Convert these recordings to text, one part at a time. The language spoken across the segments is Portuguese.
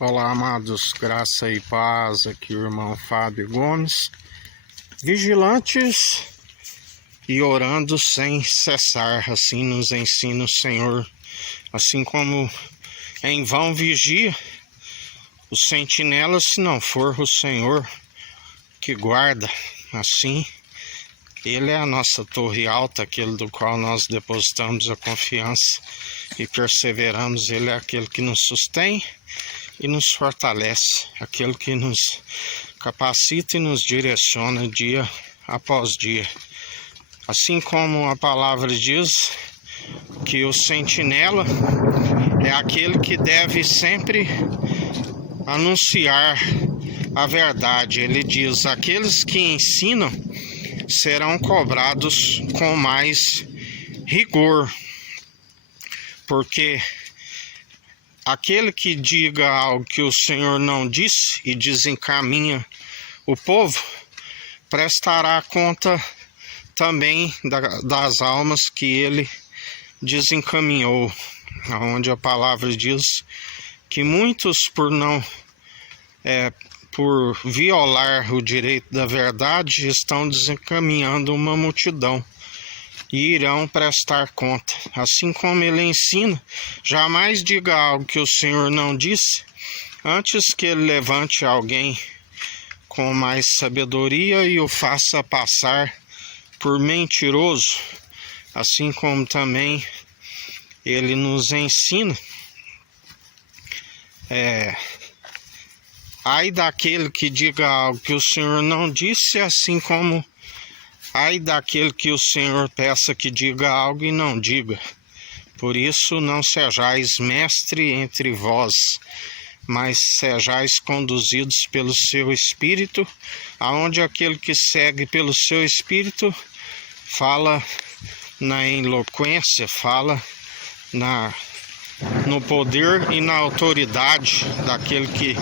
Olá, amados, graça e paz, aqui o irmão Fábio Gomes, vigilantes e orando sem cessar, assim nos ensina o Senhor, assim como em vão vigia o sentinela, se não for o Senhor que guarda, assim Ele é a nossa torre alta, aquele do qual nós depositamos a confiança e perseveramos. Ele é aquele que nos sustém e nos fortalece, aquele que nos capacita e nos direciona dia após dia. Assim como a palavra diz que o sentinela é aquele que deve sempre anunciar a verdade. Ele diz: aqueles que ensinam serão cobrados com mais rigor, porque aquele que diga algo que o Senhor não disse e desencaminha o povo, prestará conta também das almas que ele desencaminhou, onde a palavra diz que muitos por violar o direito da verdade estão desencaminhando uma multidão e irão prestar conta. Assim como ele ensina, jamais diga algo que o Senhor não disse, antes que ele levante alguém com mais sabedoria e o faça passar por mentiroso. Assim como também ele nos ensina, ai daquele que diga algo que o Senhor não disse, assim como ai daquele que o Senhor peça que diga algo e não diga. Por isso não sejais mestre entre vós, mas sejais conduzidos pelo seu Espírito, aonde aquele que segue pelo seu Espírito fala na eloquência, fala no poder e na autoridade daquele que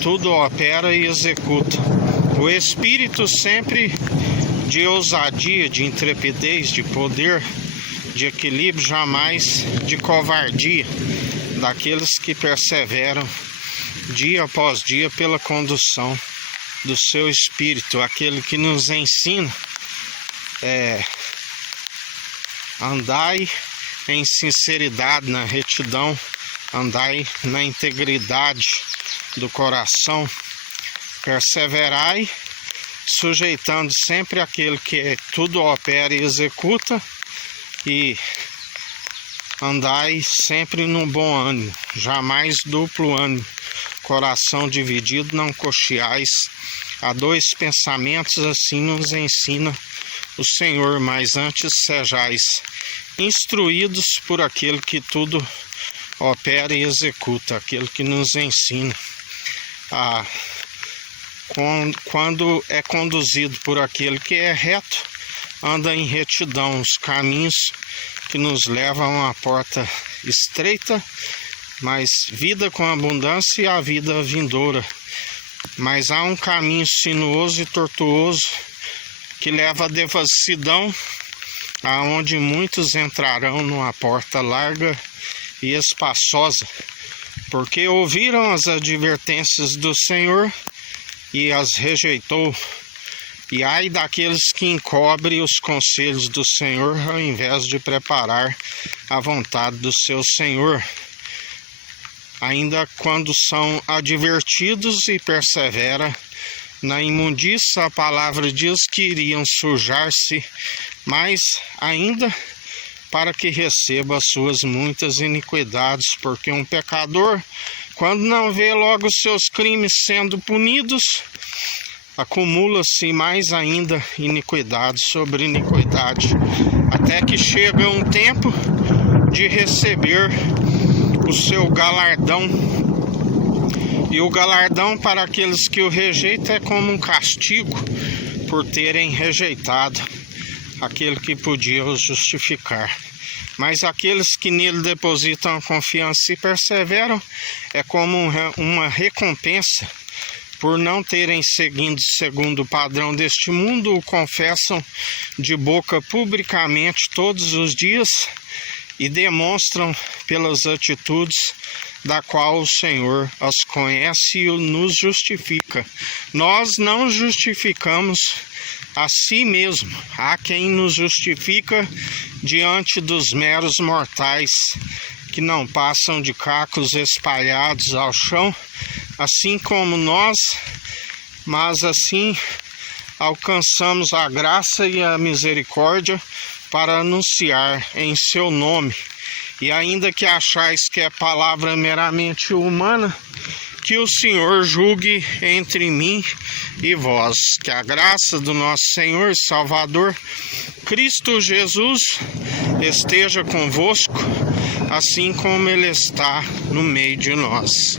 tudo opera e executa. O Espírito sempre de ousadia, de intrepidez, de poder, de equilíbrio, jamais de covardia, daqueles que perseveram dia após dia pela condução do seu Espírito, aquele que nos ensina andai em sinceridade, na retidão, andai na integridade do coração, perseverai, sujeitando sempre aquele que tudo opera e executa, e andai sempre num bom ânimo, jamais duplo ânimo, coração dividido, não cocheais a dois pensamentos, assim nos ensina o Senhor, mas antes sejais instruídos por aquele que tudo opera e executa, aquele que nos ensina quando é conduzido por aquele que é reto, anda em retidão, os caminhos que nos levam à porta estreita, mas vida com abundância e a vida vindoura. Mas há um caminho sinuoso e tortuoso que leva à devassidão, aonde muitos entrarão numa porta larga e espaçosa, porque ouviram as advertências do Senhor e as rejeitou. E ai daqueles que encobrem os conselhos do Senhor, ao invés de preparar a vontade do seu Senhor. Ainda quando são advertidos e persevera na imundícia, a palavra diz que iriam sujar-se mais ainda, para que receba as suas muitas iniquidades, porque um pecador, quando não vê logo os seus crimes sendo punidos, acumula-se mais ainda iniquidade sobre iniquidade, até que chega um tempo de receber o seu galardão. E o galardão para aqueles que o rejeitam é como um castigo por terem rejeitado aquele que podia os justificar. Mas aqueles que nele depositam a confiança e perseveram, é como uma recompensa por não terem seguido segundo o padrão deste mundo, o confessam de boca publicamente todos os dias e demonstram pelas atitudes da qual o Senhor as conhece e nos justifica. Nós não justificamos a si mesmo. Há quem nos justifica diante dos meros mortais, que não passam de cacos espalhados ao chão, assim como nós, mas assim alcançamos a graça e a misericórdia para anunciar em seu nome. E ainda que achais que é palavra meramente humana, que o Senhor julgue entre mim e vós. Que a graça do nosso Senhor e Salvador, Cristo Jesus, esteja convosco, assim como Ele está no meio de nós.